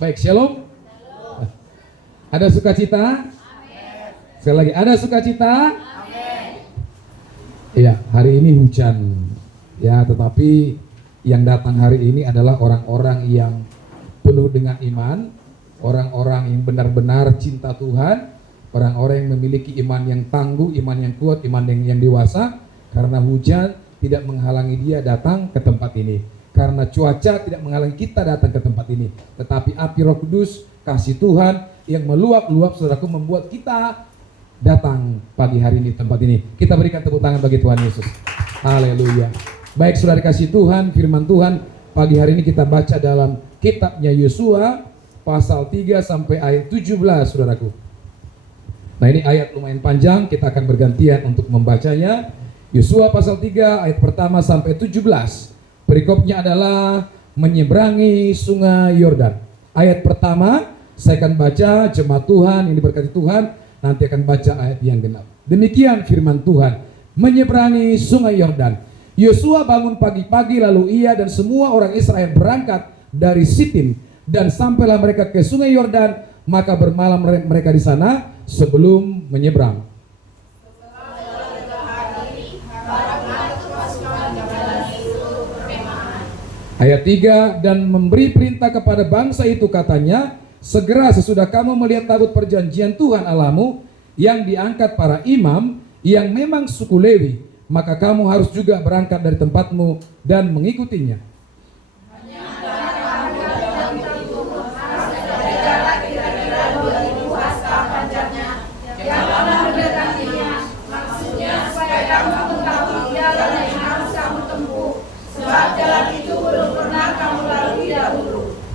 Baik, shalom. Ada sukacita? Sekali lagi, ada sukacita? Iya, hari ini hujan. Ya, tetapi yang datang hari ini adalah orang-orang yang penuh dengan iman, orang-orang yang benar-benar cinta Tuhan, orang-orang yang memiliki iman yang tangguh, iman yang kuat, iman yang dewasa. Karena hujan tidak menghalangi dia datang ke tempat ini. Karena cuaca tidak menghalangi kita datang ke tempat ini, tetapi api Roh Kudus, kasih Tuhan yang meluap-luap, saudaraku, membuat kita datang pagi hari ini tempat ini. Kita berikan tepuk tangan bagi Tuhan Yesus. Haleluya. Baik, saudara kasih Tuhan, firman Tuhan pagi hari ini kita baca dalam kitabnya Yosua pasal 3 sampai ayat 17, saudaraku. Nah, ini ayat lumayan panjang, kita akan bergantian untuk membacanya. Yosua pasal 3 ayat pertama sampai 17. Perikopnya adalah menyeberangi sungai Yordan. Ayat pertama saya akan baca, jemaat Tuhan yang diberkati Tuhan nanti akan baca ayat yang genap. Demikian firman Tuhan, menyeberangi sungai Yordan. Yosua bangun pagi-pagi, lalu ia dan semua orang Israel berangkat dari Sitim, dan sampailah mereka ke sungai Yordan, maka bermalam mereka di sana sebelum menyeberang. Ayat 3, dan memberi perintah kepada bangsa itu, katanya, segera sesudah kamu melihat tabut perjanjian Tuhan Allahmu yang diangkat para imam yang memang suku Lewi, maka kamu harus juga berangkat dari tempatmu dan mengikutinya.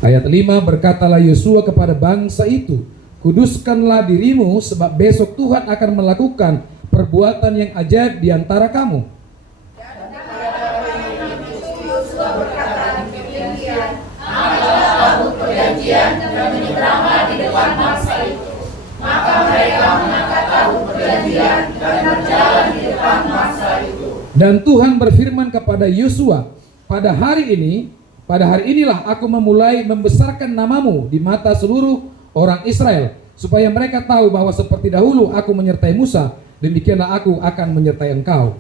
Ayat 5, berkatalah Yosua kepada bangsa itu, kuduskanlah dirimu sebab besok Tuhan akan melakukan perbuatan yang ajaib di antara kamu. Dan Tuhan berfirman kepada Yosua, pada hari inilah aku memulai membesarkan namamu di mata seluruh orang Israel, supaya mereka tahu bahwa seperti dahulu aku menyertai Musa, demikianlah aku akan menyertai engkau.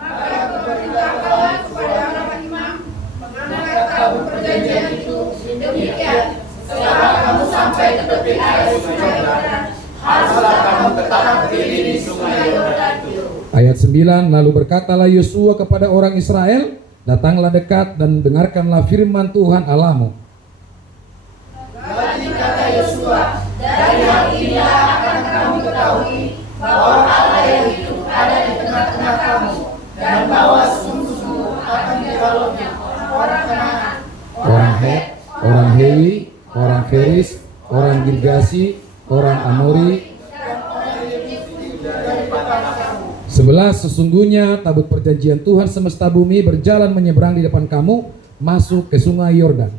Maka aku perintahkan kepada para imam mengangkat tabut perjanjian itu demikian, setelah kamu sampai ke tepi air sungai Yordan, haruslah kamu tetap berdiri di sungai Yordan itu. Ayat 9, lalu berkatalah Yosua kepada orang Israel, datanglah dekat dan dengarkanlah firman Tuhan Allahmu. Jadi kata Yosua, dari hal inilah akan kamu ketahui bahwa Allah yang hidup ada di tengah-tengah kamu, dan bahwa sungguh-sungguh akan dikalaunya orang Kanaan, orang Het, orang Hewi, orang Feris, orang Girgasi, orang Amori, 11, sesungguhnya tabut perjanjian Tuhan semesta bumi berjalan menyeberang di depan kamu, masuk ke sungai Yordan.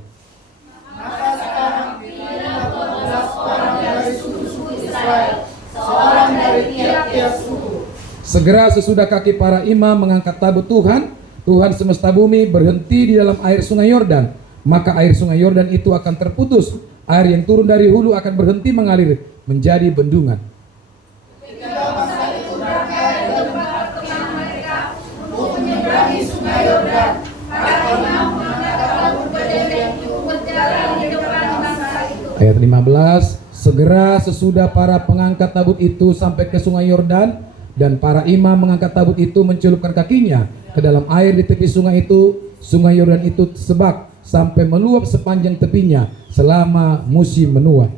Maka sekarang pilihlah 12 orang dari suku-suku Israel, seorang dari tiap-tiap suku. Segera sesudah kaki para imam mengangkat tabut Tuhan semesta bumi berhenti di dalam air sungai Yordan, maka air sungai Yordan itu akan terputus, air yang turun dari hulu akan berhenti mengalir menjadi bendungan. Ayat 15, segera sesudah para pengangkat tabut itu sampai ke sungai Yordan, dan para imam mengangkat tabut itu mencelupkan kakinya ke dalam air di tepi sungai itu, sungai Yordan itu sebak sampai meluap sepanjang tepinya selama musim menuai.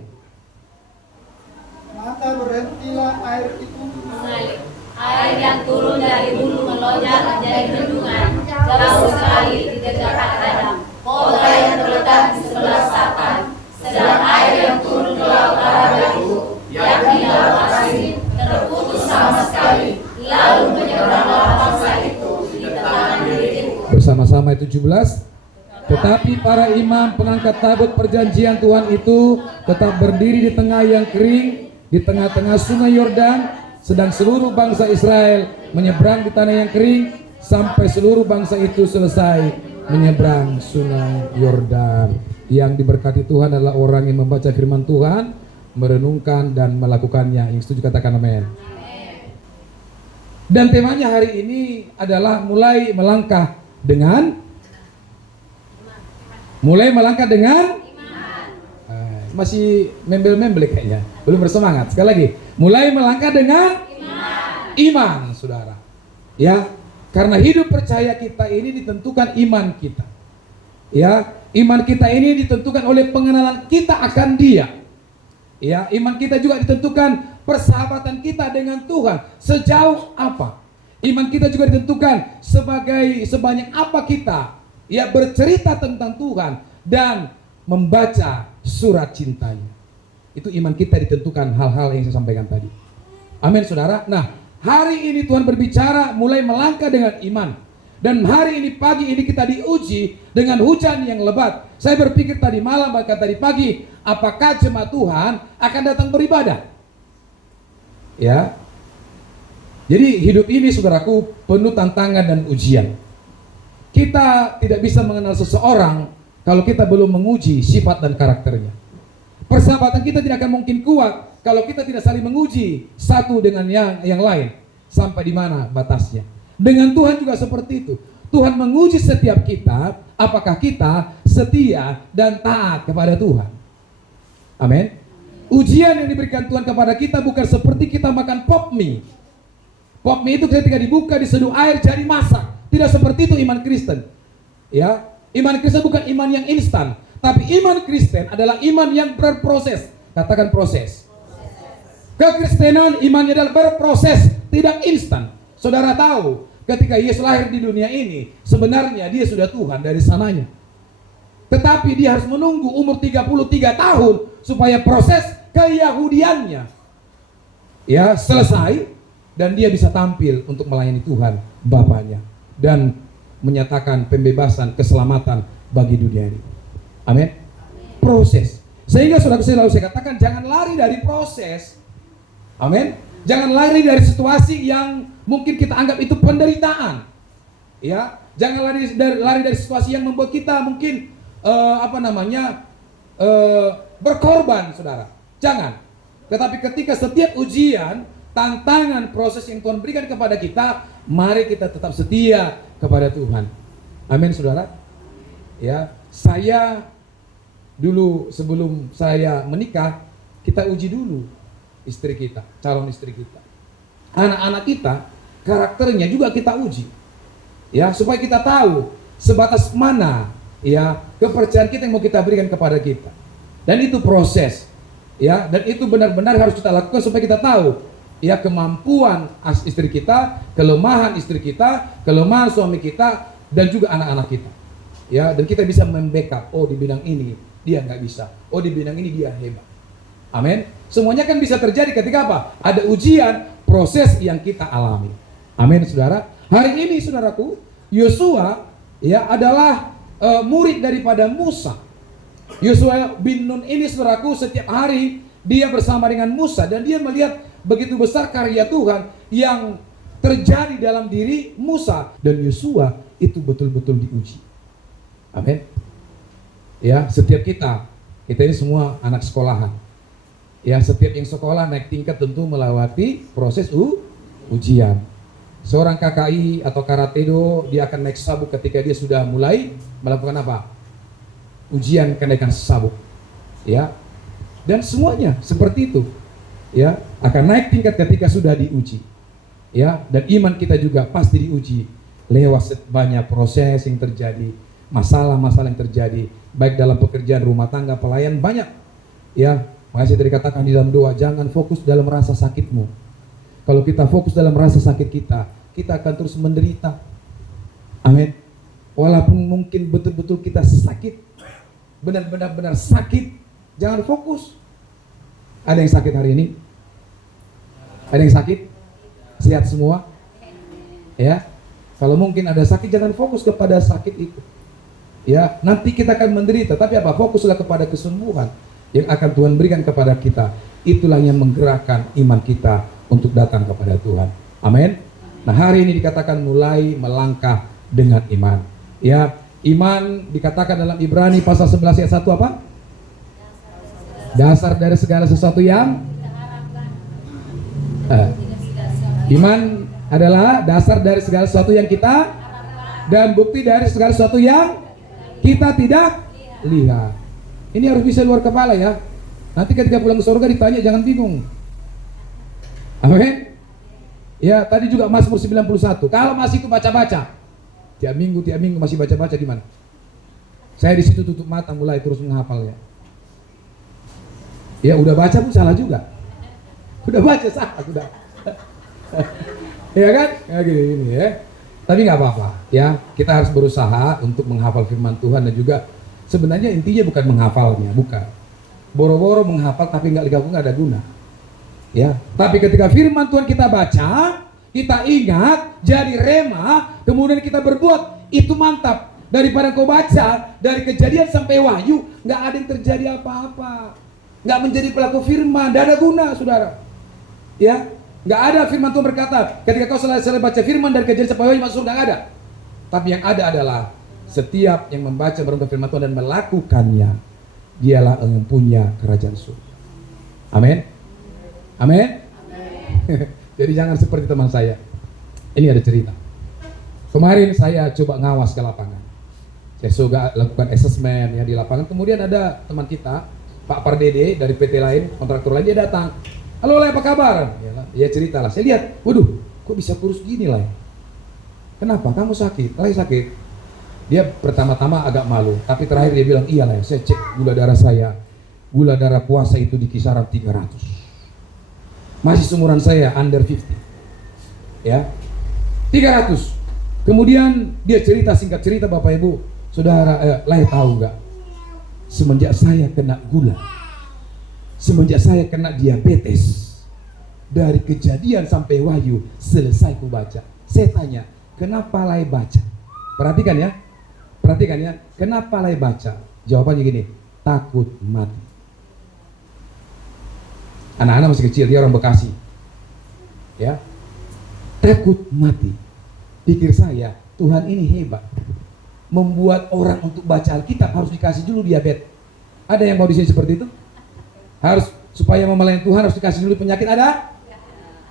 Maka berhentilah air itu mengalir. Air yang turun dari hulu melonjak menjadi bendungan jauh sekali di dekat Adam, kota yang terletak di sebelah selatan. Sedang air yang turun ke laut Arabia itu, yakni laut asin, terputus sama sekali, lalu menyeberanglah bangsa itu di tangan diriku. Bersama-sama 17. Tetapi para imam pengangkat tabut perjanjian Tuhan itu tetap berdiri di tengah yang kering, di tengah-tengah sungai Yordan, sedang seluruh bangsa Israel menyeberang di tanah yang kering, sampai seluruh bangsa itu selesai menyeberang sungai Yordan. Yang diberkati Tuhan adalah orang yang membaca firman Tuhan, merenungkan dan melakukannya. Yang setuju katakan amin. Dan temanya hari ini adalah mulai melangkah dengan masih membel-membel kayaknya, belum bersemangat. Sekali lagi, mulai melangkah dengan iman, saudara. Ya, karena hidup percaya kita ini ditentukan iman kita. Ya, iman kita ini ditentukan oleh pengenalan kita akan Dia. Ya, iman kita juga ditentukan persahabatan kita dengan Tuhan sejauh apa. Iman kita juga ditentukan sebanyak apa kita ya bercerita tentang Tuhan dan membaca surat cintanya. Itu iman kita ditentukan hal-hal yang saya sampaikan tadi. Amin, saudara. Nah, hari ini Tuhan berbicara mulai melangkah dengan iman. Dan hari ini pagi ini kita diuji dengan hujan yang lebat. Saya berpikir tadi malam bahkan tadi pagi, apakah jemaat Tuhan akan datang beribadah? Ya. Jadi hidup ini saudaraku penuh tantangan dan ujian. Kita tidak bisa mengenal seseorang kalau kita belum menguji sifat dan karakternya. Persahabatan kita tidak akan mungkin kuat kalau kita tidak saling menguji satu dengan yang lain. Sampai di mana batasnya. Dengan Tuhan juga seperti itu. Tuhan menguji setiap kita, apakah kita setia dan taat kepada Tuhan. Amin. Ujian yang diberikan Tuhan kepada kita bukan seperti kita makan pop mie. Pop mie itu ketika dibuka, diseduh air jadi masak. Tidak seperti itu iman Kristen. Ya, iman Kristen bukan iman yang instan, tapi iman Kristen adalah iman yang berproses. Katakan proses. Kekristenan imannya adalah berproses, tidak instan. Saudara tahu, ketika Yesus lahir di dunia ini, sebenarnya dia sudah Tuhan dari sananya. Tetapi dia harus menunggu umur 33 tahun supaya proses keyahudiannya ya selesai dan dia bisa tampil untuk melayani Tuhan Bapaknya dan menyatakan pembebasan, keselamatan bagi dunia ini. Amin. Proses. Sehingga saudara selalu saya katakan jangan lari dari proses. Amin. Jangan lari dari situasi yang mungkin kita anggap itu penderitaan. Ya, jangan lari dari situasi yang membuat kita mungkin berkorban, saudara. Jangan. Tetapi ketika setiap ujian, tantangan, proses yang Tuhan berikan kepada kita, mari kita tetap setia kepada Tuhan. Amin, saudara. Ya, saya dulu sebelum saya menikah, kita uji dulu istri kita, calon istri kita. Anak-anak kita, karakternya juga kita uji. Ya, supaya kita tahu sebatas mana ya kepercayaan kita yang mau kita berikan kepada kita. Dan itu proses. Ya, dan itu benar-benar harus kita lakukan supaya kita tahu ya kemampuan istri kita, kelemahan istri kita, kelemahan suami kita dan juga anak-anak kita. Ya, dan kita bisa membackup, oh di bidang ini dia nggak bisa. Oh di bidang ini dia hebat. Amin. Semuanya kan bisa terjadi ketika apa? Ada ujian, proses yang kita alami. Amin, saudara. Hari ini, saudaraku, Yosua ya adalah murid daripada Musa. Yosua bin Nun ini, saudaraku, setiap hari dia bersama dengan Musa dan dia melihat begitu besar karya Tuhan yang terjadi dalam diri Musa dan Yosua itu betul-betul diuji. Amin. Ya, setiap kita ini semua anak sekolahan. Ya, setiap yang sekolah naik tingkat tentu melewati proses ujian. Seorang KKI atau karatedo, dia akan naik sabuk ketika dia sudah mulai melakukan apa? Ujian kenaikan sabuk. Ya. Dan semuanya seperti itu. Ya, akan naik tingkat ketika sudah diuji. Ya, dan iman kita juga pasti diuji lewat banyak proses yang terjadi, masalah-masalah yang terjadi, baik dalam pekerjaan, rumah tangga, pelayan banyak. Ya, makanya saya tadi katakan di dalam doa, jangan fokus dalam rasa sakitmu. Kalau kita fokus dalam rasa sakit kita akan terus menderita. Amin. Walaupun mungkin betul-betul kita sakit, benar-benar sakit, jangan fokus. Ada yang sakit hari ini? Ada yang sakit? Sehat semua? Ya. Kalau mungkin ada sakit, jangan fokus kepada sakit itu. Ya, nanti kita akan menderita, tapi apa? Fokuslah kepada kesembuhan yang akan Tuhan berikan kepada kita. Itulah yang menggerakkan iman kita untuk datang kepada Tuhan. Amin. Nah, hari ini dikatakan mulai melangkah dengan iman. Ya, Iman dikatakan dalam Ibrani pasal 11 ayat 1 apa? Dasar dari segala sesuatu yang iman adalah dasar dari segala sesuatu yang kita dan bukti dari segala sesuatu yang kita tidak lihat. Ini harus bisa luar kepala ya. Nanti ketika pulang ke surga ditanya jangan bingung. Amin. Ya, tadi juga Mazmur 91. Kalau masih itu baca-baca, tiap minggu masih baca-baca di mana? Saya di situ tutup mata mulai terus menghafal ya. Ya udah baca pun salah juga. Udah baca salah sudah. Ya kan? Ya gini ya. Tapi nggak apa-apa ya. Kita harus berusaha untuk menghafal firman Tuhan dan juga sebenarnya intinya bukan menghafalnya, bukan. Boro-boro menghafal tapi nggak digabung nggak ada guna. Ya. Tapi ketika firman Tuhan kita baca, kita ingat, jadi rema, kemudian kita berbuat, itu mantap. Daripada kau baca dari Kejadian sampai Wahyu, nggak ada yang terjadi apa-apa, nggak menjadi pelaku firman, nggak ada guna, saudara. Ya, nggak ada firman Tuhan berkata, ketika kau selesai baca firman dari Kejadian sampai Wahyu masuk surga, nggak ada. Tapi yang ada adalah setiap yang membaca merenungkan firman Tuhan dan melakukannya, dialah yang punya kerajaan surga. Amin. Amin. Jadi jangan seperti teman saya. Ini ada cerita. Kemarin saya coba ngawas ke lapangan. Saya juga lakukan asesmen ya di lapangan. Kemudian ada teman kita, Pak Pardede dari PT lain, kontraktor lain, dia datang. Halo lah, apa kabar? Ya cerita lah. Saya lihat, waduh, kok bisa kurus gini lah? Kenapa? Kamu sakit? Lagi sakit. Dia pertama-tama agak malu, tapi terakhir dia bilang, iya lah, saya cek gula darah saya. Gula darah puasa itu di kisaran 300. Masih seumuran saya, under 50. Ya, 300. Kemudian dia cerita, singkat cerita Bapak Ibu, Saudara, tahu nggak? Semenjak saya kena gula, semenjak saya kena diabetes, dari Kejadian sampai Wahyu selesai ku baca. Saya tanya, kenapa lay baca? Perhatikan ya, kenapa lay baca? Jawabannya gini, takut mati. Anak-anak masih kecil, dia orang Bekasi. Ya, takut mati. Pikir saya, Tuhan ini hebat. Membuat orang untuk baca Alkitab harus dikasih dulu diabetes. Ada yang mau di sini seperti itu? Harus supaya memelayani Tuhan harus dikasih dulu penyakit, ada?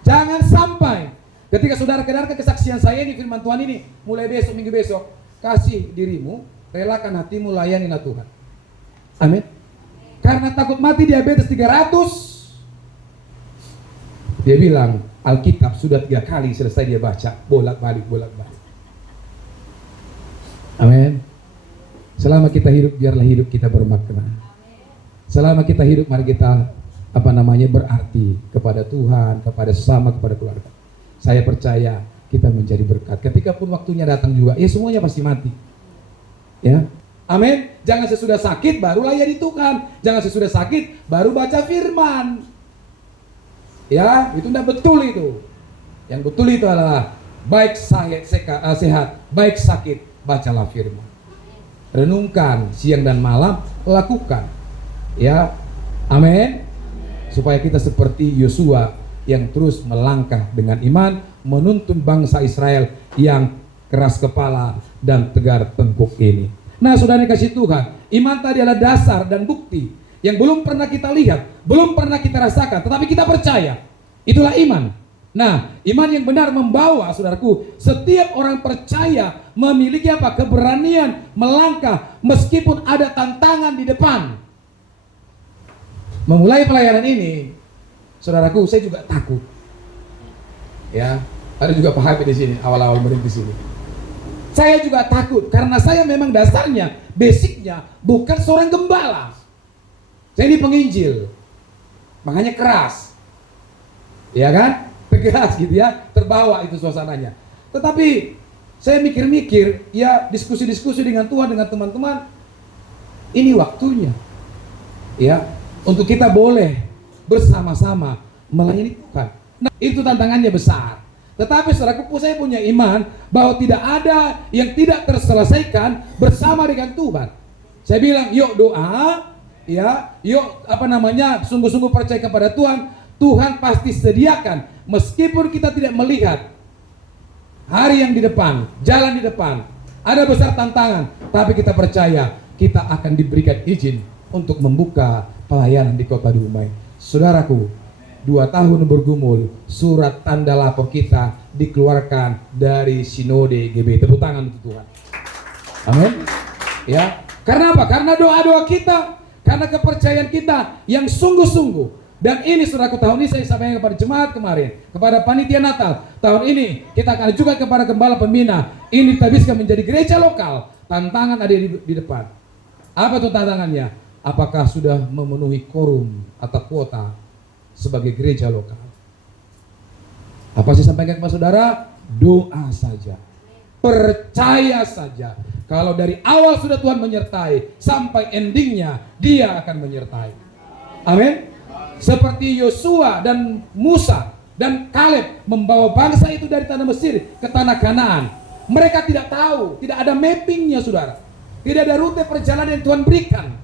Jangan sampai ketika saudara dengarkan kesaksian saya di firman Tuhan ini, mulai besok, minggu besok, kasih dirimu, relakan hatimu, layanilah Tuhan. Amin. Karena takut mati diabetes 300. Dia bilang Alkitab sudah 3 kali selesai dia baca, bolak-balik. Amin. Selama kita hidup, biarlah hidup kita bermakna. Selama kita hidup, mari kita berarti kepada Tuhan, kepada sesama, kepada keluarga. Saya percaya kita menjadi berkat. Ketika pun waktunya datang juga, ya semuanya pasti mati. Ya, amin. Jangan sesudah sakit baru layani Tuhan. Jangan sesudah sakit baru baca firman. Ya, itu tidak betul itu. Yang betul itu adalah baik sehat, baik sakit, bacalah firman. Renungkan siang dan malam, lakukan. Ya, amin. Supaya kita seperti Yosua yang terus melangkah dengan iman, menuntun bangsa Israel yang keras kepala dan tegar tengkuk ini. Nah, saudara kasih Tuhan, iman tadi adalah dasar dan bukti yang belum pernah kita lihat, belum pernah kita rasakan, tetapi kita percaya. Itulah iman. Nah, iman yang benar membawa, saudaraku, setiap orang percaya memiliki apa? Keberanian melangkah meskipun ada tantangan di depan. Memulai pelayanan ini, saudaraku, saya juga takut. Ya, ada juga Pak Habib di sini, awal-awal merintis sini. Saya juga takut karena saya memang dasarnya, basicnya bukan seorang gembala. Saya ini penginjil, makanya keras, ya kan? Tegas gitu ya, terbawa itu suasananya. Tetapi saya mikir-mikir, ya diskusi-diskusi dengan Tuhan, dengan teman-teman, ini waktunya, ya, untuk kita boleh bersama-sama melayani Tuhan. Nah, itu tantangannya besar. Tetapi saudaraku, saya punya iman bahwa tidak ada yang tidak terselesaikan bersama dengan Tuhan. Saya bilang, yuk doa, ya, yuk sungguh-sungguh percaya kepada Tuhan. Tuhan pasti sediakan, meskipun kita tidak melihat hari yang di depan, jalan di depan, ada besar tantangan, Tapi kita percaya kita akan diberikan izin untuk membuka pelayanan di kota Dumai. Saudaraku, 2 tahun bergumul, surat tanda lapor kita dikeluarkan dari Sinode GB. Tepuk tangan untuk Tuhan. Amin. Ya, karena apa? Karena doa-doa kita, karena kepercayaan kita yang sungguh-sungguh. Dan ini saudaraku, tahun ini saya sampaikan kepada jemaat kemarin, kepada panitia Natal. Tahun ini kita akan juga kepada gembala pembina. Ini kita bisa menjadi gereja lokal. Tantangan ada di depan. Apa tuh tantangannya? Apakah sudah memenuhi quorum atau kuota sebagai gereja lokal? Apa saya sampaikan kepada saudara? Doa saja, percaya saja. Kalau dari awal sudah Tuhan menyertai, sampai endingnya Dia akan menyertai. Amin. Seperti Yosua dan Musa dan Kaleb membawa bangsa itu dari tanah Mesir ke tanah Kanaan. Mereka tidak tahu, tidak ada mappingnya saudara. Tidak ada rute perjalanan yang Tuhan berikan.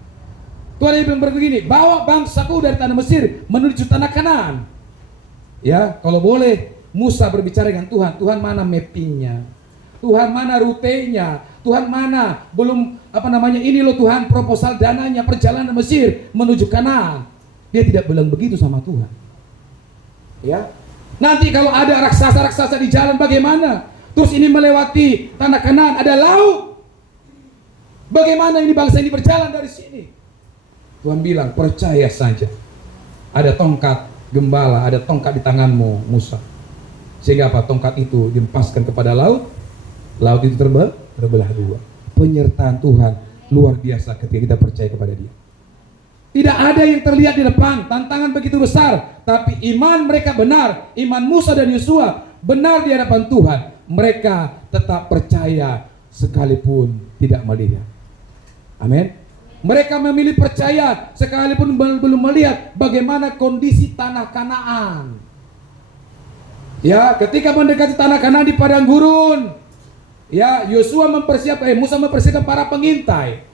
Tuhan bilang begini, bawa bangsaku dari tanah Mesir menuju tanah Kanaan. Ya, kalau boleh Musa berbicara dengan Tuhan. Tuhan mana mappingnya? Tuhan mana rutenya? Tuhan mana belum ini loh Tuhan proposal dananya perjalanan Mesir menuju Kanaan. Dia tidak bilang begitu sama Tuhan. Ya. Nanti kalau ada raksasa-raksasa di jalan bagaimana? Terus ini melewati tanah Kanaan, ada laut. Bagaimana ini bangsa ini berjalan dari sini? Tuhan bilang, percaya saja. Ada tongkat gembala, ada tongkat di tanganmu, Musa. Sehingga apa? Tongkat itu dilepaskan kepada laut. Laut itu terbelah dua. Penyertaan Tuhan luar biasa ketika kita percaya kepada Dia. Tidak ada yang terlihat di depan, tantangan begitu besar, tapi iman mereka benar, iman Musa dan Yosua benar di hadapan Tuhan. Mereka tetap percaya sekalipun tidak melihat. Amin. Mereka memilih percaya sekalipun belum melihat bagaimana kondisi tanah Kanaan. Ya, ketika mendekati tanah Kanaan di padang gurun, ya, Musa mempersiapkan para pengintai.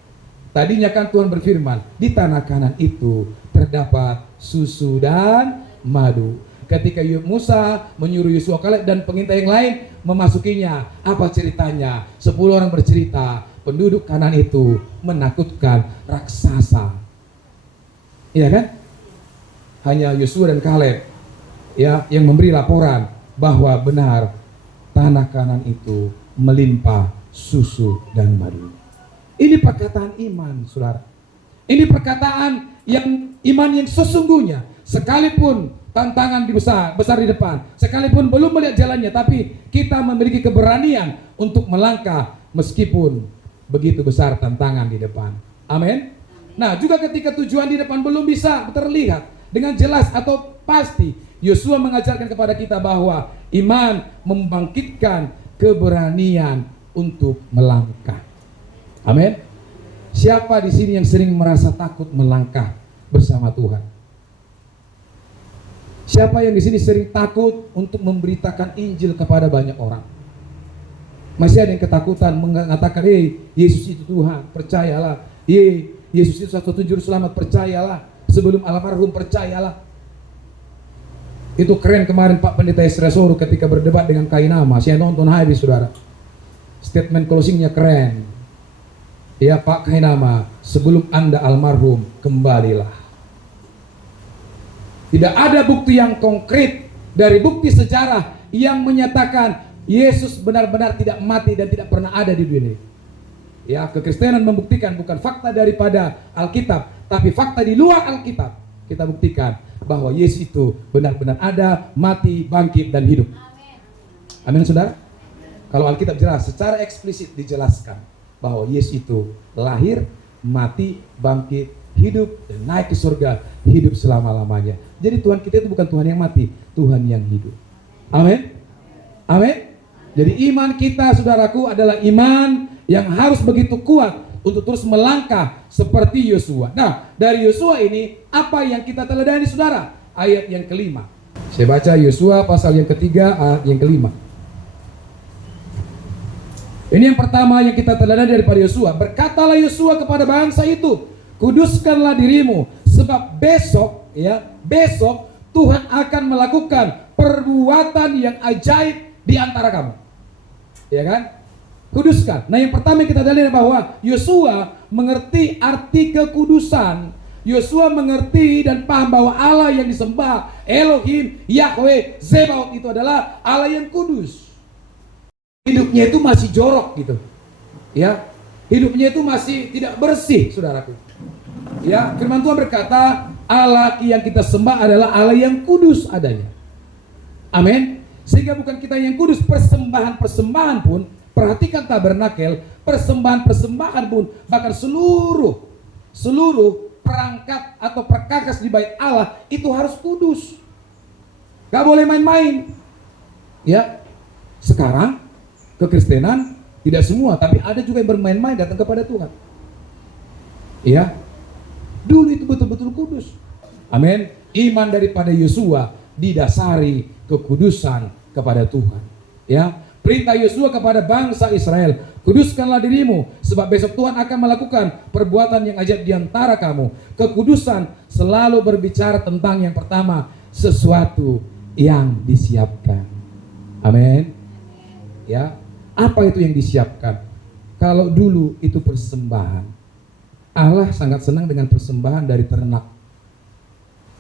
Tadinya kan Tuhan berfirman, di tanah Kanaan itu terdapat susu dan madu. Ketika Musa menyuruh Yosua, Kaleb dan pengintai yang lain memasukinya, apa ceritanya? 10 orang bercerita, penduduk Kanaan itu menakutkan raksasa. Iya kan? Hanya Yosua dan Kaleb ya yang memberi laporan bahwa benar tanah Kanaan itu melimpah susu dan madu. Ini perkataan iman, saudara. Ini perkataan yang iman yang sesungguhnya. Sekalipun tantangan besar di depan, sekalipun belum melihat jalannya, tapi kita memiliki keberanian untuk melangkah meskipun begitu besar tantangan di depan. Amin. Nah, juga ketika tujuan di depan belum bisa terlihat dengan jelas atau pasti, Yosua mengajarkan kepada kita bahwa iman membangkitkan keberanian untuk melangkah. Amin. Siapa di sini yang sering merasa takut melangkah bersama Tuhan? Siapa yang di sini sering takut untuk memberitakan Injil kepada banyak orang? Masih ada yang ketakutan mengatakan, Yesus itu Tuhan, percayalah. Yesus itu satu juru selamat, percayalah. Sebelum almarhum, percayalah. Itu keren kemarin Pak Pendeta Esresoro ketika berdebat dengan Kainama. Saya nonton habis, saudara. Statement closingnya keren. Ya Pak Kainama, sebelum Anda almarhum, kembalilah. Tidak ada bukti yang konkret dari bukti sejarah yang menyatakan Yesus benar-benar tidak mati dan tidak pernah ada di dunia ini. Ya, kekristenan membuktikan bukan fakta daripada Alkitab, tapi fakta di luar Alkitab. Kita buktikan bahwa Yesus itu benar-benar ada, mati, bangkit, dan hidup. Amin, saudara? Kalau Alkitab jelas, secara eksplisit dijelaskan bahwa Yesus itu lahir, mati, bangkit, hidup, dan naik ke surga, hidup selama-lamanya. Jadi Tuhan kita itu bukan Tuhan yang mati, Tuhan yang hidup. Amin. Amin. Jadi iman kita, saudaraku, adalah iman yang harus begitu kuat untuk terus melangkah seperti Yosua. Nah, dari Yosua ini apa yang kita teladani, saudara? Ayat yang kelima. Saya baca Yosua pasal yang ketiga, ayat yang kelima. Ini yang pertama yang kita teladani daripada Yosua. Berkatalah Yosua kepada bangsa itu, kuduskanlah dirimu, sebab besok Tuhan akan melakukan perbuatan yang ajaib di antara kamu. Ya kan? kuduskan. Nah, yang pertama kita lihat bahwa Yosua mengerti arti kekudusan. Yosua mengerti dan paham bahwa Allah yang disembah, Elohim, Yahweh, Zebaoth, itu adalah Allah yang kudus. Hidupnya itu masih jorok gitu. Ya, hidupnya itu masih tidak bersih, saudaraku. Ya, firman Tuhan berkata, Allah yang kita sembah adalah Allah yang kudus adanya. Amin. Sehingga bukan kita yang kudus, persembahan-persembahan pun, perhatikan tabernakel, persembahan-persembahan pun, bahkan seluruh perangkat atau perkakas di bait Allah itu harus kudus. Gak boleh main-main. Ya, sekarang kekristenan tidak semua, tapi ada juga yang bermain-main datang kepada Tuhan. Ya, dulu itu betul-betul kudus. Amin. Iman daripada Yosua didasari kekudusan kepada Tuhan. Ya, perintah Yosua kepada bangsa Israel, kuduskanlah dirimu, sebab besok Tuhan akan melakukan perbuatan yang ajaib di antara kamu. Kekudusan selalu berbicara tentang yang pertama, sesuatu yang disiapkan. Amin. Ya, apa itu yang disiapkan? Kalau dulu itu persembahan, Allah sangat senang dengan persembahan dari ternak.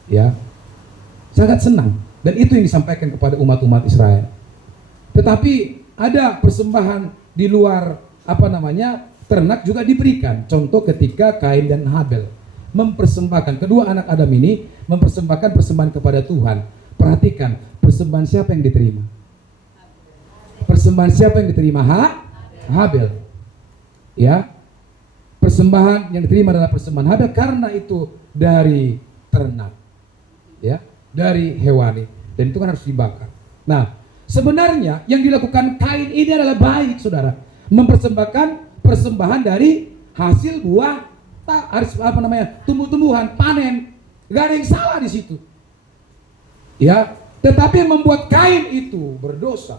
Ya, sangat senang. Dan itu yang disampaikan kepada umat-umat Israel. Tetapi ada persembahan di luar ternak juga diberikan. Contoh ketika Kain dan Habel mempersembahkan, kedua anak Adam ini mempersembahkan persembahan kepada Tuhan. Perhatikan, persembahan siapa yang diterima? Persembahan siapa yang diterima? Habel. Ya, persembahan yang diterima adalah persembahan Habel karena itu dari ternak. Ya, dari hewani, dan itu kan harus dibakar. Nah, sebenarnya yang dilakukan Kain ini adalah baik, saudara. Mempersembahkan persembahan dari hasil buah tumbuh-tumbuhan, panen. Gak ada yang salah di situ. Ya, tetapi yang membuat Kain itu berdosa.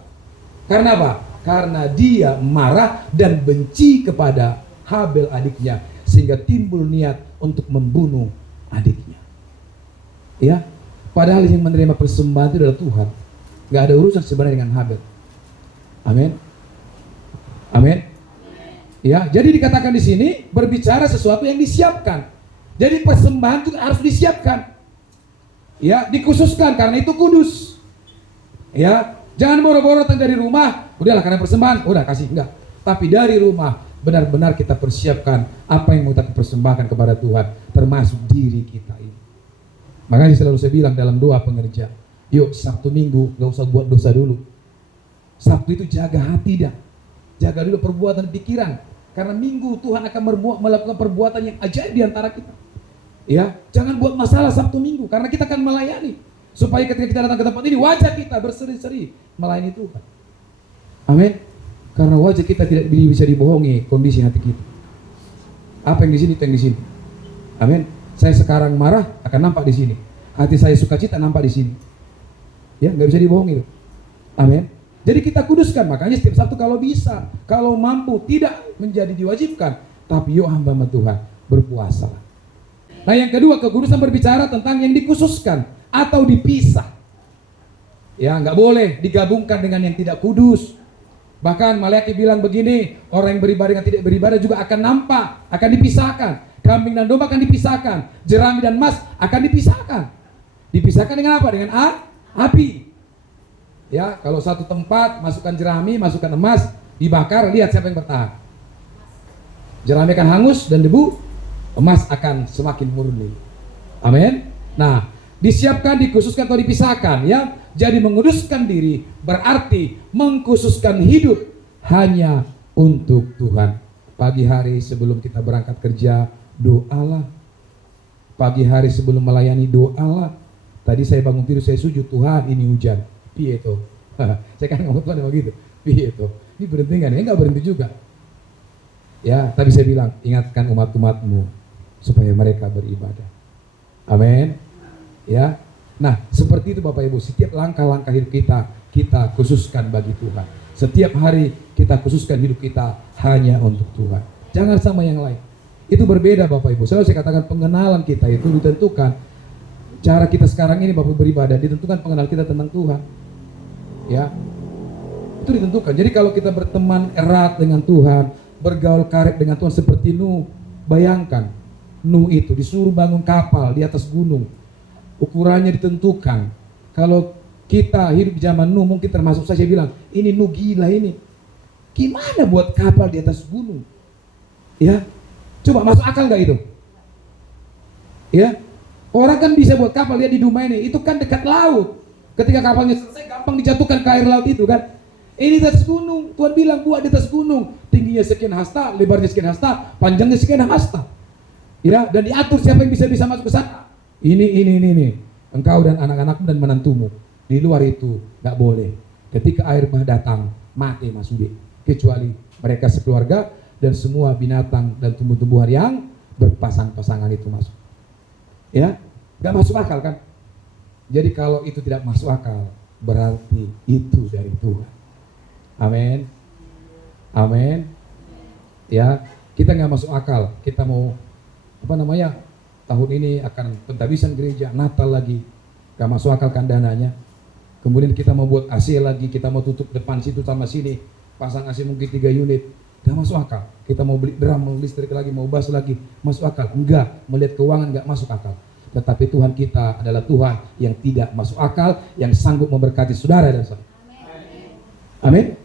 Karena apa? Karena dia marah dan benci kepada Habel adiknya, sehingga timbul niat untuk membunuh adiknya. Ya, padahal yang menerima persembahan itu adalah Tuhan. Gak ada urusan sebenarnya dengan Habel. Amin. Amin. Ya, jadi dikatakan di sini berbicara sesuatu yang disiapkan. Jadi persembahan juga harus disiapkan. Ya, dikhususkan karena itu kudus. Ya, jangan boro-boro datang dari rumah, udahlah karena persembahan, udah kasih, enggak. Tapi dari rumah benar-benar kita persiapkan apa yang mau kita persembahkan kepada Tuhan, termasuk diri kita ini. Makanya selalu saya bilang dalam doa pengerja, yuk Sabtu Minggu gak usah buat dosa dulu. Sabtu itu jaga hati dah, jaga dulu perbuatan pikiran, karena Minggu Tuhan akan melakukan perbuatan yang ajaib di antara kita. Ya, jangan buat masalah Sabtu Minggu, karena kita akan melayani, supaya ketika kita datang ke tempat ini wajah kita berseri-seri melayani Tuhan. Amin. Karena wajah kita tidak bisa dibohongi kondisi hati kita. Apa yang di sini itu yang di sini. Amin. Saya sekarang marah akan nampak di sini. Hati saya sukacita nampak di sini. Ya, nggak bisa dibohongi. Amin. Jadi kita kuduskan, makanya setiap Sabtu kalau bisa, kalau mampu, tidak menjadi diwajibkan, tapi yuk hamba Tuhan berpuasa. Nah, yang kedua, kekudusan berbicara tentang yang dikhususkan atau dipisah. Ya, nggak boleh digabungkan dengan yang tidak kudus. Bahkan Maleakhi bilang begini, orang yang beribadah dengan tidak beribadah juga akan nampak, akan dipisahkan. Kambing dan domba akan dipisahkan, jerami dan emas akan dipisahkan. Dipisahkan dengan apa? Dengan api. Ya, kalau satu tempat masukkan jerami, masukkan emas, dibakar, lihat siapa yang bertahan. Jerami akan hangus dan debu, emas akan semakin murni. Amin. Nah, disiapkan, dikhususkan atau dipisahkan, ya. Jadi menguduskan diri berarti mengkhususkan hidup hanya untuk Tuhan. Pagi hari sebelum kita berangkat kerja, doalah. Pagi hari sebelum melayani, doalah. Tadi saya bangun tidur, saya sujud, Tuhan ini hujan. Piye itu? Saya kan ngomong Tuhan begitu. Piye itu? Ini berhenti nggak? Enggak berhenti juga. Ya, tapi saya bilang, ingatkan umat-umatmu supaya mereka beribadah. Amin. Ya. Nah, seperti itu Bapak Ibu, setiap langkah-langkah hidup kita khususkan bagi Tuhan. Setiap hari kita khususkan hidup kita hanya untuk Tuhan. Jangan sama yang lain. Itu berbeda Bapak Ibu. Selalu saya katakan pengenalan kita itu ditentukan. Cara kita sekarang ini Bapak beribadah ditentukan pengenalan kita tentang Tuhan. Ya. itu ditentukan. Jadi kalau kita berteman erat dengan Tuhan, bergaul karib dengan Tuhan seperti Nuh, bayangkan Nuh itu disuruh bangun kapal di atas gunung, ukurannya ditentukan. Kalau kita hidup zaman Nuh mungkin termasuk saya bilang, ini Nuh gila ini. Gimana buat kapal di atas gunung? Ya, coba masuk akal nggak itu? Ya, orang kan bisa buat kapal, lihat di Dumaine, itu kan dekat laut. Ketika kapalnya selesai gampang dijatuhkan ke air laut itu kan. Ini di atas gunung, Tuhan bilang buat di atas gunung, tingginya sekian hasta, lebarnya sekian hasta, panjangnya sekian hasta. Ya, dan diatur siapa yang bisa masuk ke sana. Ini. Engkau dan anak-anakmu dan menantumu. Di luar itu nggak boleh. Ketika air bah datang, mati Mas Udi. Kecuali mereka sekeluarga dan semua binatang dan tumbuh-tumbuhan yang berpasang-pasangan itu masuk. Ya, nggak masuk akal kan? Jadi kalau itu tidak masuk akal, berarti itu dari Tuhan. Amin. Amin. Ya, kita nggak masuk akal. Kita mau tahun ini akan pentabisan gereja, Natal lagi, nggak masuk akal kan dananya. Kemudian kita mau buat AC lagi, kita mau tutup depan situ sama sini, pasang AC mungkin 3 unit, nggak masuk akal. Kita mau beli drum, mau listrik lagi, mau bass lagi, masuk akal? Enggak. Melihat keuangan nggak masuk akal. Tetapi Tuhan kita adalah Tuhan yang tidak masuk akal, yang sanggup memberkati saudara dan saudara. Amin.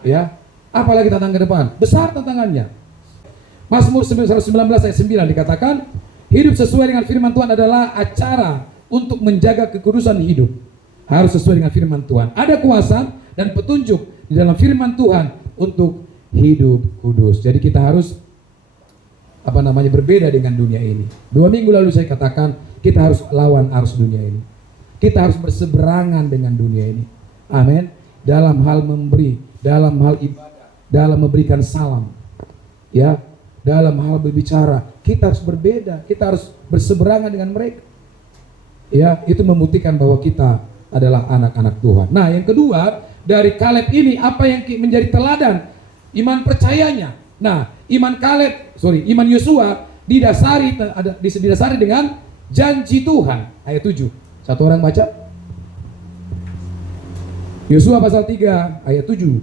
Ya, apalagi tantangan ke depan? Besar tantangannya. Mazmur 119 ayat 9 dikatakan, hidup sesuai dengan firman Tuhan adalah acara untuk menjaga kekudusan hidup. Harus sesuai dengan firman Tuhan. Ada kuasa dan petunjuk di dalam firman Tuhan untuk hidup kudus. Jadi kita harus berbeda dengan dunia ini. 2 minggu lalu saya katakan kita harus lawan arus dunia ini. Kita harus berseberangan dengan dunia ini. Amin. Dalam hal memberi, dalam hal ibadah, dalam memberikan salam. Ya, dalam hal berbicara, kita harus berbeda. Kita harus berseberangan dengan mereka. Ya, itu membuktikan bahwa kita adalah anak-anak Tuhan. Nah, yang kedua, dari Kaleb ini apa yang menjadi teladan? Iman percayanya. Nah, iman Yosua didasari dengan janji Tuhan. Ayat 7. Satu orang baca. Yosua pasal 3 ayat 7.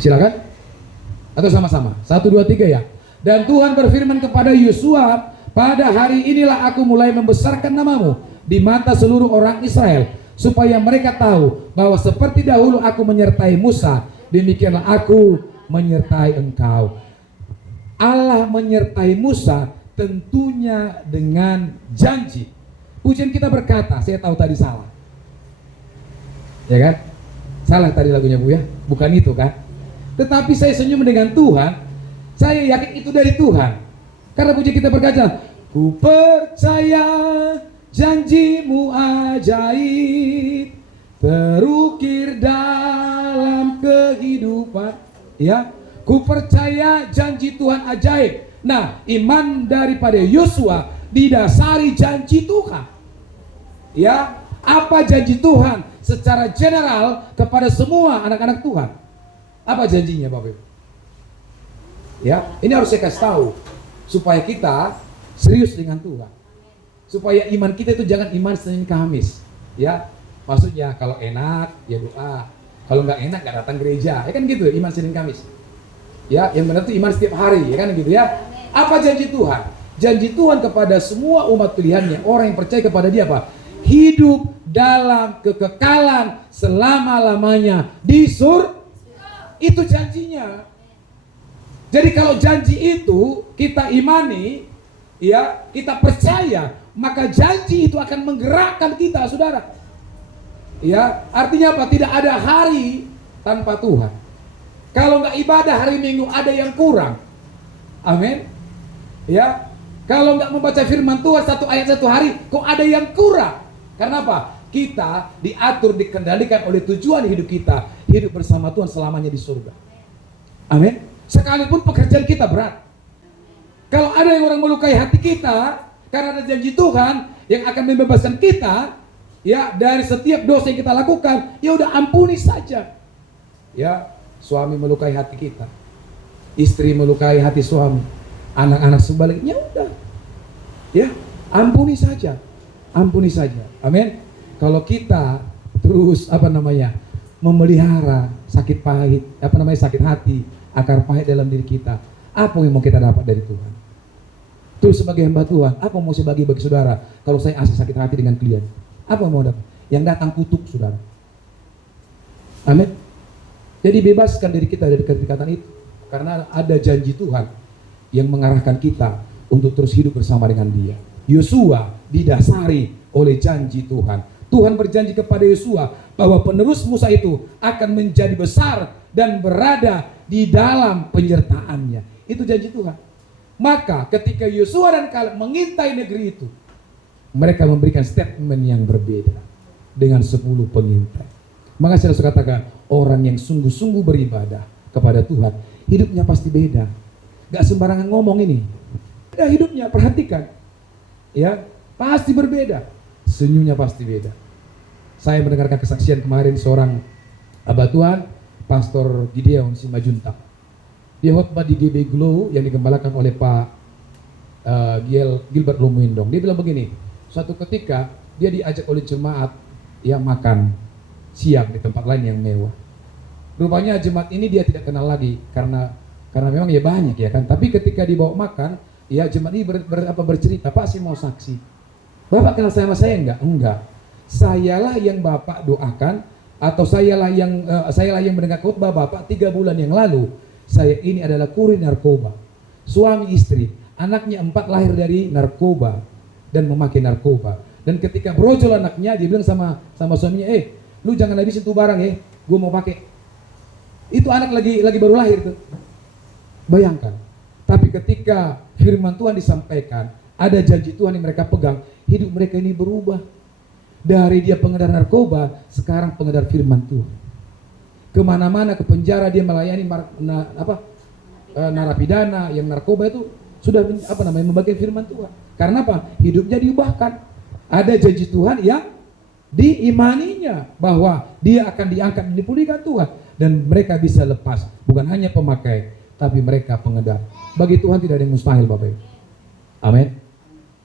Silakan. Atau sama-sama. 1, 2, 3 ya. Dan Tuhan berfirman kepada Yosua, pada hari inilah aku mulai membesarkan namamu di mata seluruh orang Israel, supaya mereka tahu bahwa seperti dahulu aku menyertai Musa, demikianlah aku menyertai engkau. Allah menyertai Musa tentunya dengan janji. Pujian kita berkata, saya tahu tadi salah. Ya kan? Salah tadi lagunya Bu ya? Bukan itu kan? Tetapi saya senyum dengan Tuhan. Saya yakin itu dari Tuhan. Karena pujian kita berkata, ku percaya janjimu ajaib, terukir dalam kehidupan. Ya, ku percaya janji Tuhan ajaib. Nah, iman daripada Yosua didasari janji Tuhan. Ya, apa janji Tuhan secara general kepada semua anak-anak Tuhan? Apa janjinya, Bapak Ibu? Ya, ini harus saya kasih tahu supaya kita serius dengan Tuhan. Supaya iman kita itu jangan iman Senin Kamis. Ya, maksudnya kalau enak ya doa, kalau nggak enak nggak datang gereja. Ya kan gitu, iman Senin Kamis. Ya, yang benar itu iman setiap hari, ya kan gitu ya. Apa janji Tuhan? Janji Tuhan kepada semua umat pilihannya, orang yang percaya kepada Dia apa? Hidup dalam kekekalan selama-lamanya di surga. Itu janjinya. Jadi kalau janji itu kita imani, ya, kita percaya, maka janji itu akan menggerakkan kita, saudara. Ya, artinya apa? Tidak ada hari tanpa Tuhan. Kalau nggak ibadah hari Minggu ada yang kurang. Amin. Ya, kalau nggak membaca firman Tuhan 1 ayat 1 hari, kok ada yang kurang? Karena apa? Kita diatur, dikendalikan oleh tujuan hidup kita, hidup bersama Tuhan selamanya di surga. Amin. Sekalipun pekerjaan kita berat. Kalau ada yang orang melukai hati kita, karena ada janji Tuhan yang akan membebaskan kita, ya, dari setiap dosa yang kita lakukan, ya udah ampuni saja. Ya, suami melukai hati kita, istri melukai hati suami, anak-anak sebaliknya, udah, ya, ampuni saja, ampuni saja. Amin. Kalau kita terus memelihara sakit pahit, sakit hati, akar pahit dalam diri kita. Apa yang mau kita dapat dari Tuhan? Terus sebagai hamba Tuhan, apa mau saya bagi saudara kalau saya asli sakit hati dengan klien? Apa mau dapat? Yang datang kutuk saudara. Amin. Jadi bebaskan diri kita dari keterikatan itu, karena ada janji Tuhan yang mengarahkan kita untuk terus hidup bersama dengan Dia. Yosua didasari oleh janji Tuhan. Tuhan berjanji kepada Yosua bahwa penerus Musa itu akan menjadi besar dan berada di dalam penyertaannya. Itu janji Tuhan. Maka ketika Yosua dan Kaleb mengintai negeri itu, mereka memberikan statement yang berbeda dengan 10 pengintai. Maka saya harus katakan, orang yang sungguh-sungguh beribadah kepada Tuhan, hidupnya pasti beda. Gak sembarangan ngomong ini. Beda hidupnya, perhatikan. Ya, pasti berbeda. Senyumnya pasti beda. Saya mendengarkan kesaksian kemarin seorang hamba Tuhan, Pastor Gideon Simajuntak. Dia khotbah di GB Glow yang digembalakan oleh Pak Gilbert Lumuindong. Dia bilang begini, suatu ketika dia diajak oleh jemaat yang makan siang di tempat lain yang mewah. Rupanya jemaat ini dia tidak kenal lagi karena memang ya banyak ya kan. Tapi ketika dibawa makan, ya jemaat ini bercerita, Pak saya mau saksi. Bapak kenal sama saya enggak? Enggak. Sayalah yang Bapak doakan, atau sayalah yang mendengar khotbah Bapak 3 bulan yang lalu. Saya ini adalah kurir narkoba. Suami istri, anaknya 4 lahir dari narkoba dan memakai narkoba. Dan ketika brojol anaknya, dia bilang sama suaminya, lu jangan habisin tuh barang ya, gue mau pakai. Itu anak lagi baru lahir tuh. Bayangkan. Tapi ketika firman Tuhan disampaikan, ada janji Tuhan yang mereka pegang, hidup mereka ini berubah. Dari dia pengedar narkoba, sekarang pengedar firman Tuhan. Kemana-mana ke penjara dia melayani narapidana yang narkoba itu sudah membagikan firman Tuhan. Karena apa? Hidupnya diubahkan. Ada janji Tuhan yang diimaninya bahwa dia akan diangkat dan dipulihkan Tuhan, dan mereka bisa lepas, bukan hanya pemakai tapi mereka pengedar. Bagi Tuhan tidak ada yang mustahil, Bapak Ibu. Amin.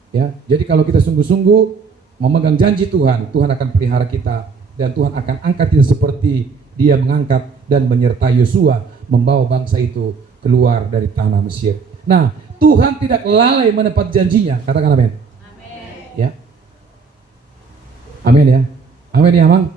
Ya, jadi kalau kita sungguh-sungguh memegang janji Tuhan, Tuhan akan pelihara kita dan Tuhan akan angkat kita seperti Dia mengangkat dan menyertai Yosua membawa bangsa itu keluar dari tanah Mesir. Nah, Tuhan tidak lalai menepati janjinya. Katakan amin. Amin. Ya. Amin ya. Amin ya, Mang.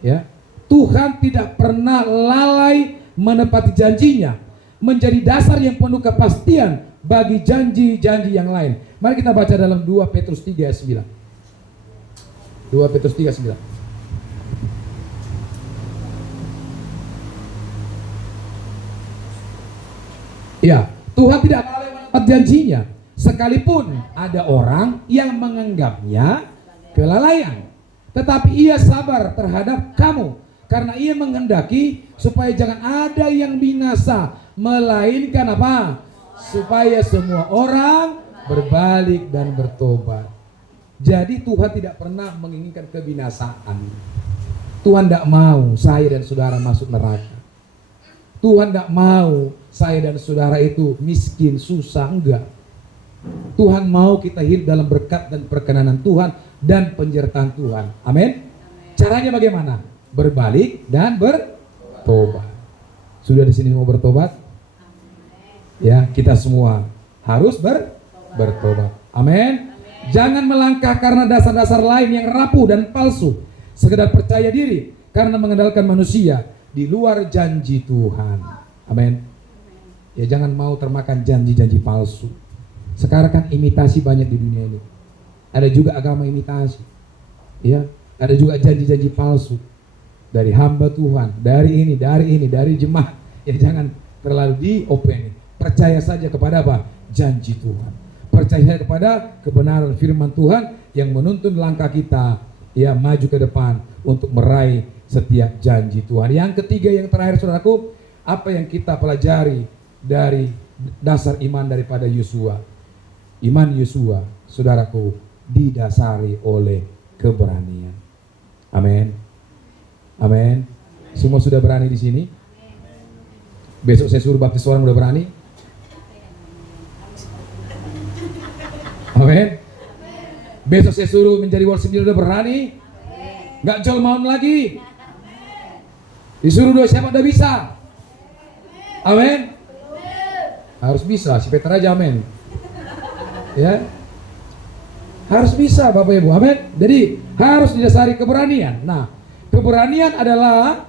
Ya. Tuhan tidak pernah lalai menepati janjinya, menjadi dasar yang penuh kepastian bagi janji-janji yang lain. Mari kita baca dalam 2 Petrus 3 ayat 9. 2 Petrus 3 ayat 9. Ya, Tuhan tidak lalai menepati janjinya, sekalipun ada orang yang menganggapnya kelalaian. Tetapi Ia sabar terhadap kamu, karena Ia menghendaki supaya jangan ada yang binasa, melainkan apa? Supaya semua orang berbalik dan bertobat. Jadi Tuhan tidak pernah menginginkan kebinasaan. Tuhan tidak mau saya dan saudara masuk neraka. Tuhan tidak mau saya dan saudara itu miskin, susah, enggak. Tuhan mau kita hidup dalam berkat dan perkenanan Tuhan dan penyertaan Tuhan. Amin. Caranya bagaimana? Berbalik dan bertobat. Sudah di sini mau bertobat? Ya, kita semua harus bertobat. Amin. Jangan melangkah karena dasar-dasar lain yang rapuh dan palsu, sekedar percaya diri karena mengandalkan manusia di luar janji Tuhan. Amin. Ya, jangan mau termakan janji-janji palsu. Sekarang kan imitasi banyak di dunia ini. Ada juga agama imitasi. Ya, ada juga janji-janji palsu dari hamba Tuhan, dari jemaat. Ya, jangan terlalu diopeni. Percaya saja kepada apa? Janji Tuhan. Percaya kepada kebenaran firman Tuhan yang menuntun langkah kita ya maju ke depan untuk meraih setiap janji Tuhan. Yang ketiga, yang terakhir saudaraku, apa yang kita pelajari dari dasar iman daripada Yosua? Iman Yosua, saudaraku, didasari oleh keberanian. Amin. Amin. Semua sudah berani di sini? Besok saya suruh baptis orang udah berani? Amin. Besok saya suruh menjadi worship leader udah berani? Nggak jual maun lagi. Disuruh doa siapa udah bisa. Amin. Harus bisa, si Peter aja amin. Ya. Harus bisa Bapak Ibu, amin. Jadi harus didasari keberanian. Nah, keberanian adalah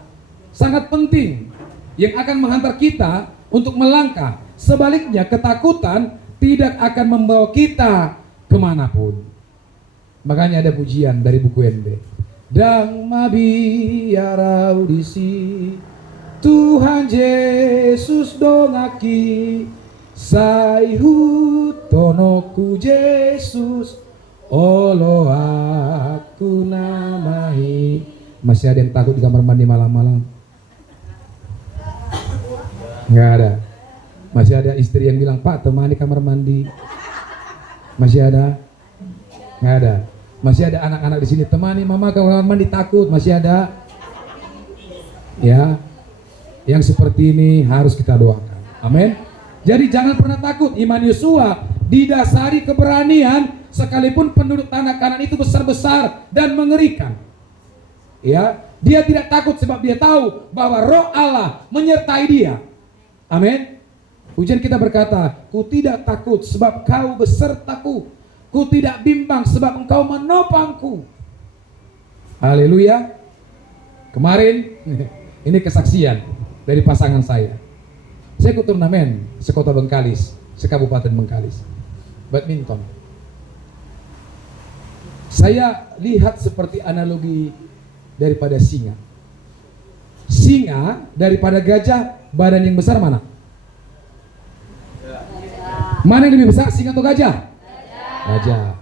sangat penting yang akan menghantar kita untuk melangkah. Sebaliknya ketakutan tidak akan membawa kita kemanapun. Makanya ada pujian dari buku NB. Dang mabiara audisi Tuhan Yesus dongaki Saihu tonoku Yesus Olo aku namai. Masih ada yang takut di kamar mandi malam-malam? Enggak ada. Masih ada istri yang bilang, Pak temani kamar mandi? Masih ada? Enggak ada. Masih ada anak-anak di sini, temani mama ke kamar mandi, takut? Masih ada? Ya. Yang seperti ini harus kita doakan. Amin. Jadi jangan pernah takut. Iman Yosua didasari keberanian, sekalipun penduduk tanah Kanaan itu besar-besar dan mengerikan. Ya, dia tidak takut sebab dia tahu bahwa Roh Allah menyertai dia. Amin. Pujian kita berkata, ku tidak takut sebab kau besertaku. Ku tidak bimbang sebab engkau menopangku. Haleluya. Kemarin ini kesaksian dari pasangan saya. Saya ikut turnamen sekota Bengkalis, sekabupaten Bengkalis, badminton. Saya lihat seperti analogi daripada singa. Singa daripada gajah, badan yang besar mana? Mana yang lebih besar, singa atau gajah? Gajah.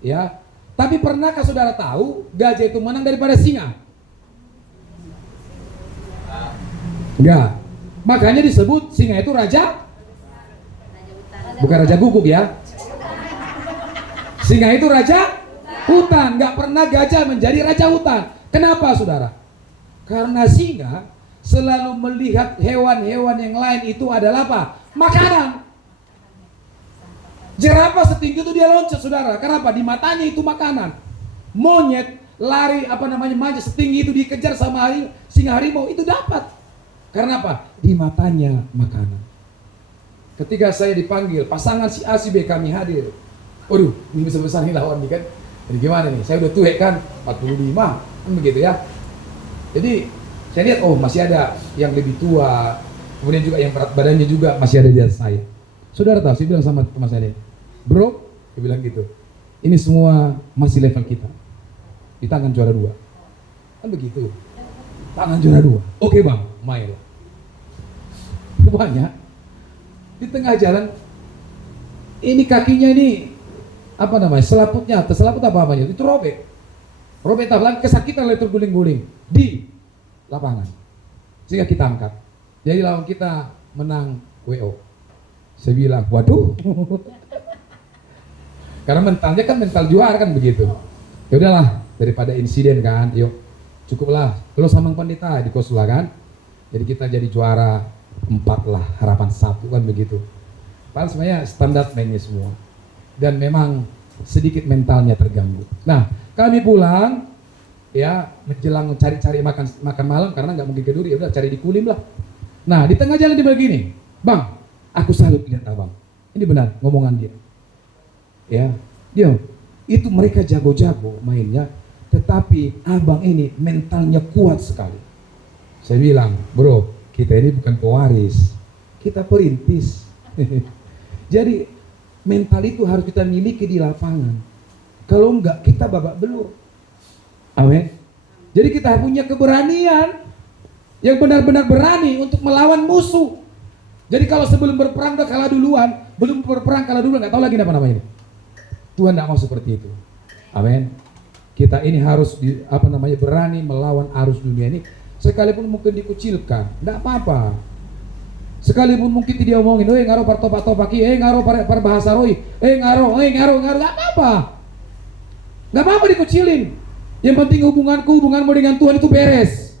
Ya. Tapi pernahkah saudara tahu gajah itu menang daripada singa? Enggak. Makanya disebut singa itu raja. Bukan raja guguk ya. Singa itu raja hutan. Enggak pernah gajah menjadi raja hutan. Kenapa saudara? Karena singa selalu melihat hewan-hewan yang lain itu adalah apa? Makanan. Jerapah setinggi itu dia loncat saudara. Kenapa? Di matanya itu makanan. Monyet lari manja setinggi itu dikejar sama singa harimau itu dapat. Karena apa? Di matanya makanan. Ketika saya dipanggil, pasangan si A si B kami hadir. Waduh, ini besar-besar nih lawan nih kan. Jadi gimana nih? Saya udah tua kan, 45, kan begitu ya. Jadi saya lihat, oh masih ada yang lebih tua. Kemudian juga yang berat badannya juga masih ada di atas saya. Saudara tahu, saya bilang sama teman saya, bro, saya bilang gitu. Ini semua masih level kita. Di tangan juara 2. Kan begitu. Tangan juara 2. Oke bang, main. Rupanya di tengah jalan ini kakinya ini selaputnya, selaput apa namanya? Itu robek. Robek tablang kesakitan lalu terguling-guling di lapangan. Sehingga kita angkat. Jadi lawan kita menang WO. Saya bilang, waduh. Karena mentalnya kan mental juara kan begitu. Ya udahlah, daripada insiden kan, yuk cukuplah. Kalau Samang Pandita di Kosula kan. Jadi kita jadi juara 4 lah, harapan 1 kan begitu. Padahal sebenarnya standar mainnya semua. Dan memang sedikit mentalnya terganggu. Nah, kami pulang ya menjelang cari-cari makan malam karena nggak mungkin ke Duri, ya udah cari di Kulim lah. Nah, di tengah jalan dia begini, "Bang, aku salut lihat Abang." Ini benar ngomongan dia. Ya, dia itu mereka jago-jago mainnya, tetapi Abang ini mentalnya kuat sekali. Saya bilang, "Bro, kita ini bukan pewaris, kita perintis." Jadi mental itu harus kita miliki di lapangan. Kalau enggak, kita babak belur. Amin. Jadi kita punya keberanian yang benar-benar berani untuk melawan musuh. Jadi kalau sebelum berperang udah kalah duluan, belum berperang kalah duluan, nggak tahu lagi apa namanya. Tuhan tidak mau seperti itu. Amin. Kita ini harus berani melawan arus dunia ini. Sekalipun mungkin dikucilkan, tidak apa-apa. Sekalipun mungkin tidak omongin, ngaro parto-patopaki, ngaro bahasa roi, ngaro, nggak apa-apa. Nggak apa-apa dikucilin. Yang penting hubunganmu dengan Tuhan itu beres.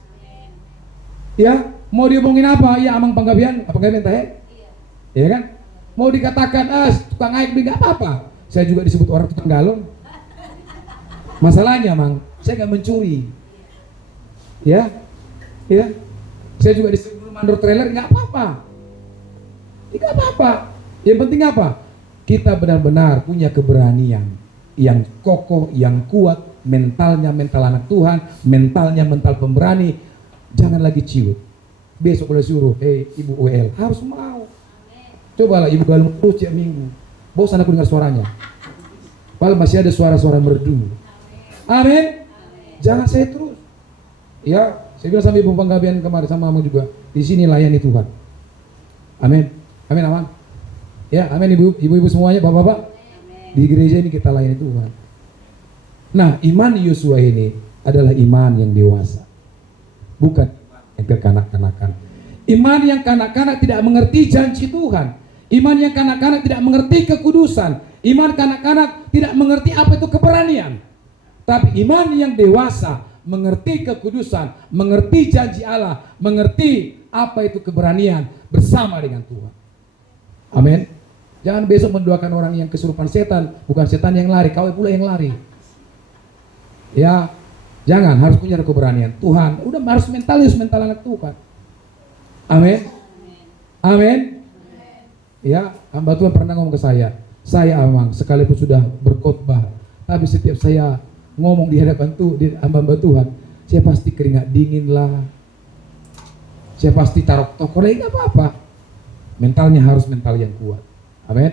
Ya, mau diomongin apa? Ya amang panggabian, apa panggabian teh? Iya kan? Mau dikatakan tukang aik nggak apa-apa. Saya juga disebut orang tukang galon. Masalahnya, Mang, saya nggak mencuri. Ya, ya. Saya juga disuruh mandor trailer, nggak apa-apa. Nggak apa-apa. Yang penting apa? Kita benar-benar punya keberanian yang kokoh, yang kuat, mentalnya mental anak Tuhan, mentalnya mental pemberani. Jangan lagi ciut. Besok boleh suruh, Ibu WL harus mau. Cobalah Ibu galung terus tiap minggu. Bosan aku dengar suaranya. Padahal masih ada suara-suara merdu. Amin. Jangan saya terus. Ya, saya bilang sama Ibu Penggabian kemarin sama Mama juga. Di sini layani Tuhan. Amin. Amin, aman. Ya, amin ibu-ibu semuanya, bapak-bapak. Di gereja ini kita layani Tuhan. Nah, iman Yosua ini adalah iman yang dewasa. Bukan yang kekanak-kanakan. Iman yang kanak-kanak tidak mengerti janji Tuhan. Iman yang kanak-kanak tidak mengerti kekudusan. Iman kanak-kanak tidak mengerti apa itu keberanian. Tapi iman yang dewasa mengerti kekudusan, mengerti janji Allah, mengerti apa itu keberanian bersama dengan Tuhan. Amin. Jangan besok mendoakan orang yang kesurupan setan, bukan setan yang lari, kau pula yang lari. Ya, jangan, harus punya keberanian. Tuhan, udah harus mental anak Tuhan. Amin. Amin. Ya, hamba Tuhan pernah ngomong ke saya memang sekalipun sudah berkhotbah, tapi setiap saya ngomong di hadapan hamba Tuhan, saya pasti keringat dingin lah. Saya pasti taruh tokor, nggak apa-apa. Mentalnya harus mental yang kuat. Amin.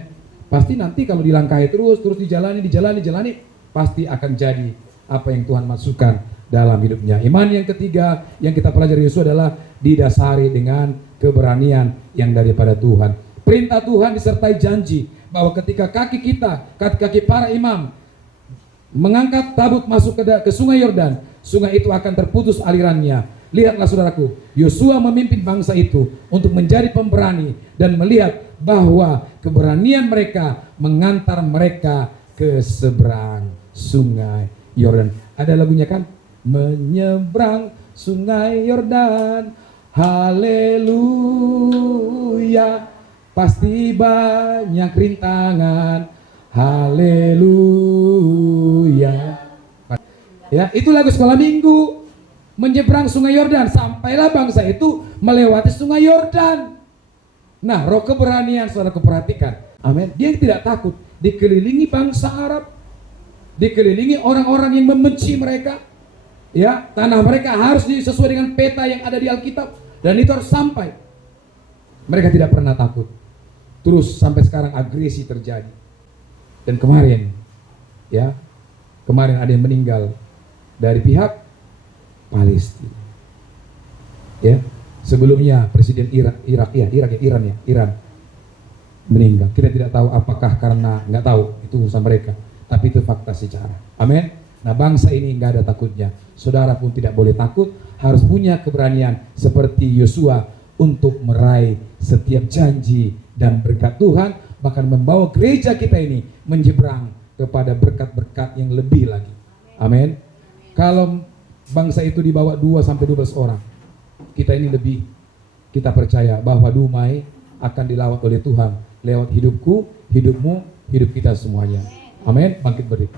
Pasti nanti kalau dilangkahi terus dijalani, pasti akan jadi apa yang Tuhan masukkan dalam hidupnya. Iman yang ketiga yang kita pelajari Yosua adalah didasari dengan keberanian yang daripada Tuhan. Perintah Tuhan disertai janji bahwa ketika kaki para imam mengangkat tabut masuk ke sungai Yordan, sungai itu akan terputus alirannya. Lihatlah saudaraku, Yosua memimpin bangsa itu untuk menjadi pemberani dan melihat bahwa keberanian mereka mengantar mereka ke seberang sungai Yordan. Ada lagunya kan? Menyeberang sungai Yordan, haleluya, pasti banyak rintangan, haleluya. Ya, itu lagu sekolah minggu. Menyeberang sungai Yordan, sampailah bangsa itu melewati sungai Yordan. Nah, roh keberanian saudara perhatikan. Amin. Dia tidak takut, dikelilingi bangsa Arab, dikelilingi orang-orang yang membenci mereka. Ya, tanah mereka harus sesuai dengan peta yang ada di Alkitab, dan itu harus sampai. Mereka tidak pernah takut. Terus sampai sekarang agresi terjadi. Dan kemarin ada yang meninggal dari pihak Palestina. Ya, sebelumnya Presiden Iran meninggal. Kita tidak tahu apakah karena nggak tahu, itu urusan mereka. Tapi itu fakta sejarah. Amin. Nah, bangsa ini nggak ada takutnya. Saudara pun tidak boleh takut, harus punya keberanian seperti Yosua untuk meraih setiap janji dan berkat Tuhan, bahkan membawa gereja kita ini menyeberang kepada berkat-berkat yang lebih lagi. Amin. Kalau bangsa itu dibawa 2-12 orang, kita ini lebih, kita percaya bahwa Dumai akan dilawat oleh Tuhan lewat hidupku, hidupmu, hidup kita semuanya. Amin. Bangkit berdiri.